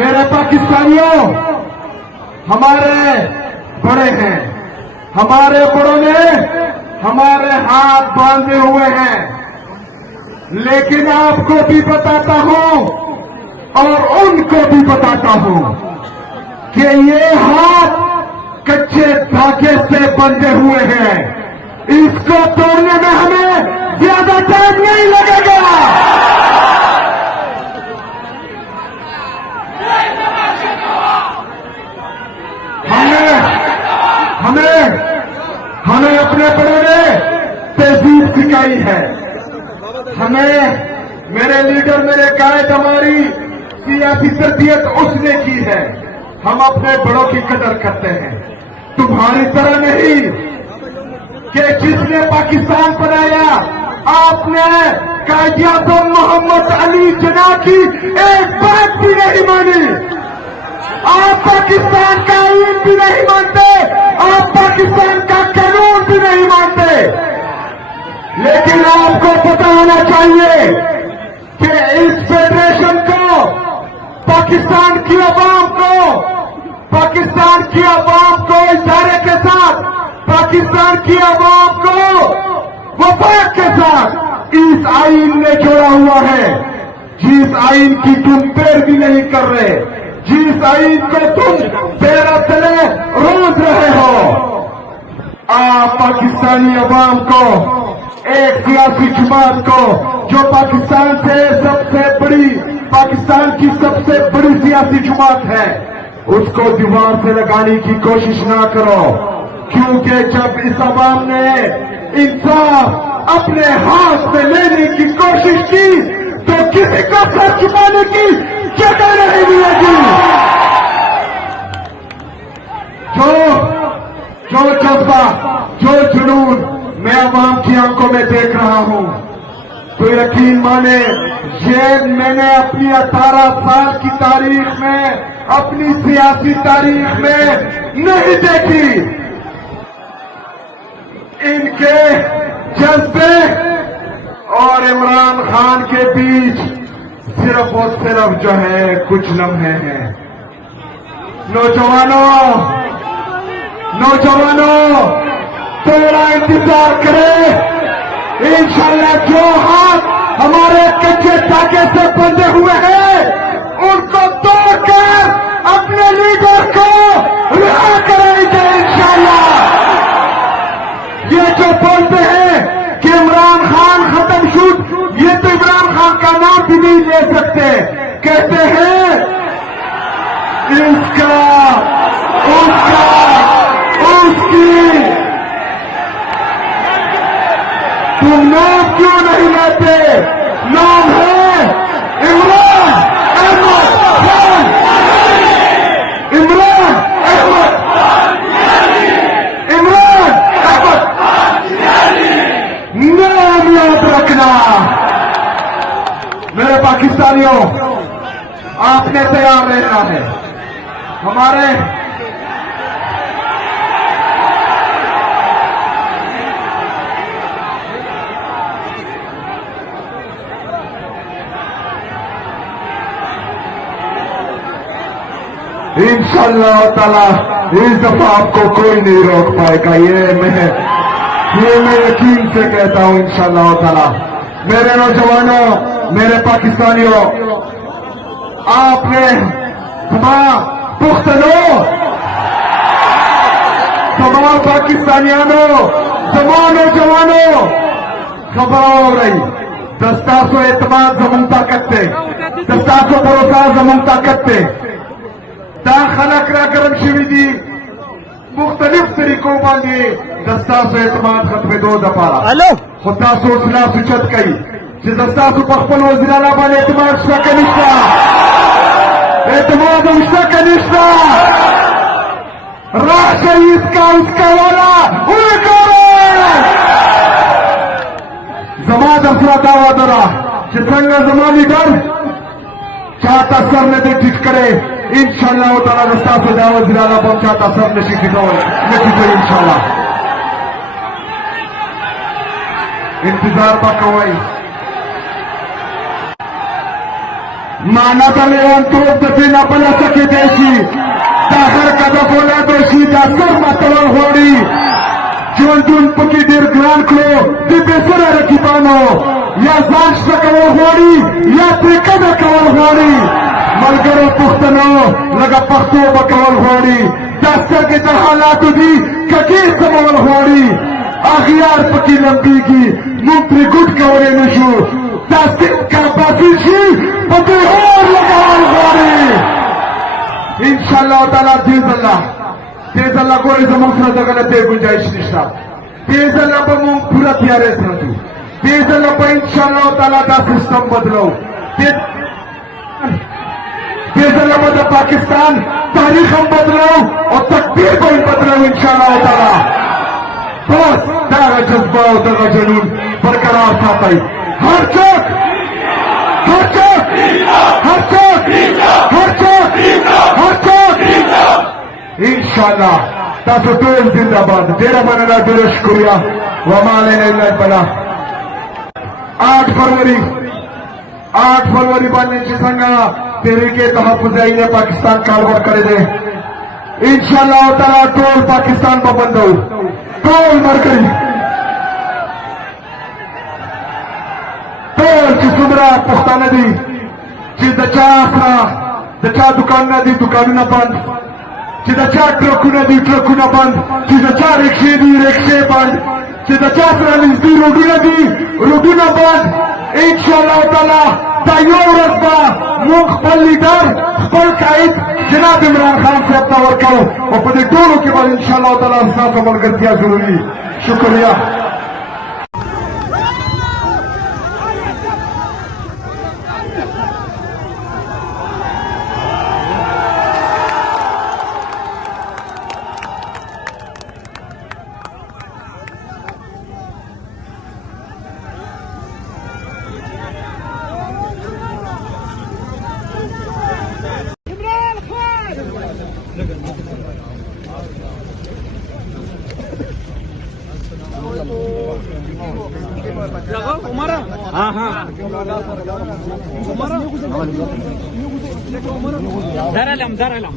मेरे पाकिस्तानियों, हमारे बड़े हैं, हमारे बड़ों ने हमारे हाथ बांधे हुए हैं, लेकिन आपको भी बताता हूं और उनको भी बताता हूं कि ये हाथ कच्चे धागे से बंधे हुए हैं। इसको तोड़ने में हमें ज्यादा टाइम नहीं लगेगा। हमें अपने बड़ों ने तहजीब सिखाई है। हमें मेरे लीडर, मेरे कायद, हमारी सियासी तरबियत उसने की है। हम अपने बड़ों की कदर करते हैं, तुम्हारी तरह नहीं कि जिसने पाकिस्तान बनाया आपने कायद-ए-आज़म मोहम्मद अली जिन्ना की एक बात भी नहीं मानी। आप पाकिस्तान का आईन भी नहीं मानते, आप पाकिस्तान का कानून भी नहीं मानते, लेकिन आपको पता होना चाहिए कि इस फेडरेशन को, पाकिस्तान की अवाम को इशारे के साथ, पाकिस्तान की अवाम को वफाक के साथ इस आईन ने जोड़ा हुआ है, जिस आईन की तुम पैरवी नहीं कर रहे, जिस आईन को तुम पैरा तले रोज रहे हो। आप पाकिस्तानी अवाम को, एक सियासी जमात को जो पाकिस्तान की सबसे बड़ी सियासी जमात है, उसको दीवार से लगाने की कोशिश ना करो, क्योंकि जब इस अवाम ने इंसाफ अपने हाथ में लेने की कोशिश की तो किसी को सर छुपाने की जगह नहीं मिलेगी। जो जज्बा, जो जुनून मैं अवाम की आंखों में देख रहा हूं, तो यकीन माने ये मैंने अपनी 18 साल की तारीख में, अपनी सियासी तारीख में नहीं देखी। इनके जज्बे और इमरान खान के बीच सिर्फ और सिर्फ जो है कुछ लम्हे हैं। नौजवानों थोड़ा इंतजार करें। इंशाल्लाह जो हाथ हमारे कच्चे धागे से बंधे हुए हैं, उनको तोड़कर अपने लीडर को रिहा करेंगे इंशाल्लाह। ये जो बोलते हैं कि इमरान खान खत्म शूट, ये तो इमरान खान का नाम भी नहीं ले सकते। कहते हैं इसका, उसका, उसकी, तुम नाम क्यों नहीं लेते? नाम है इमरान अहमद खान, इमरान अहमद, इमरान अहमद। नाम याद रखना। मेरे पाकिस्तानियों, आपने तैयार रहना है। हमारे इंशाअल्लाह ताला इस दफा आपको कोई नहीं रोक पाएगा। ये मैं यकीन से कहता हूं इंशाअल्लाह ताला। मेरे नौजवानों, मेरे पाकिस्तानियों, आपने तमाम पाकिस्तानियों, तमाम नौजवानों, खबर हो रही दस्तासो एतमाद जमन ताकते, दस्तासो भरोसा जमन ताकते दाखला कराकरम शिविदी मुख्तलिफ तरीकों मांगे दस्तासो एतमाद खत्म दो दपारा खुदासो सिला सुचत कई कि दस्तासो पखपल वजीराला बाल एतमाद उसका कनिष्ठा, एतमाद उसका कनिष्ठा, राशि इसका उसका वाला उनका जमात असरा दावा दरा चित्रंगा जमानी डर चाहता सर ने दे ठीक करे इंशाअल्लाह ताला रस्ता से दावा जिलाला पहुंचाता सर ने शिखितो इंशाअल्लाह। इंतजार पकवाई Manata Leon Top the Pinapala Sakiteshi, Tahar Kadapola Doshi, Dasar Matawan Hori, John Jun Pukidir Grand Clo, the Pesara Kipano, Yazan Sakawal Hori, Yatrikada Kawal Hori, Malgaro Puchtano, Laga Pakto Bakawal Hori, Dasar Kita Halatudi, Kakir Kawal Hori, Akhiyar Pakilam Bigi, Muntri Good Kawale Nishu, Dasar Kapasishi, Patihar Lakawal Hori. Inshallah Ta'ala Tez Allah Kore Zamang Srata Gana Te Gunjaish Nishta. Tez Allah Pa Mung Pura Tiyare Sratu. Tez Allah Pa Inshallah Ta'ala Da System Badlau. Tez Allah Pa Da Pakistan Tarikh Hum Badlau Aur Takbir Ko Hum Badlau Inshallah Ta'ala. Bas Daga Jazba Aur Daga Janun Barqarar Saath hai. Har chak Har chak Har chak Har chak Har chak Inshallah, tasu tol zindabad. Tera banana dero shukriya. Wama alayna illa al-bala. 8 फरवरी बनने की संगा तहरीके तहफ़्फ़ुज़ ने पाकिस्तान कारवार करे दे. इंशाल्लाह ताला toll Pakistan पर बंद हो. Toll mercury. टोल चिसुमरा पुख्ताना दी. चिदचा असरा. दचा दुकान ना दी दुकान ना बंद. Cidacha trokuna di trokuna band, cidacha rikshe di rikshe band, cidacha tralis di roduna band. Inshallah Ta'ala tayyar rasba mukh pal leader pal kaid Janab Imran Khan se apna work karo aur pade dono ke baad inshallah Ta'ala saaf amal kar diya zaruri. Shukriya. Dar alam.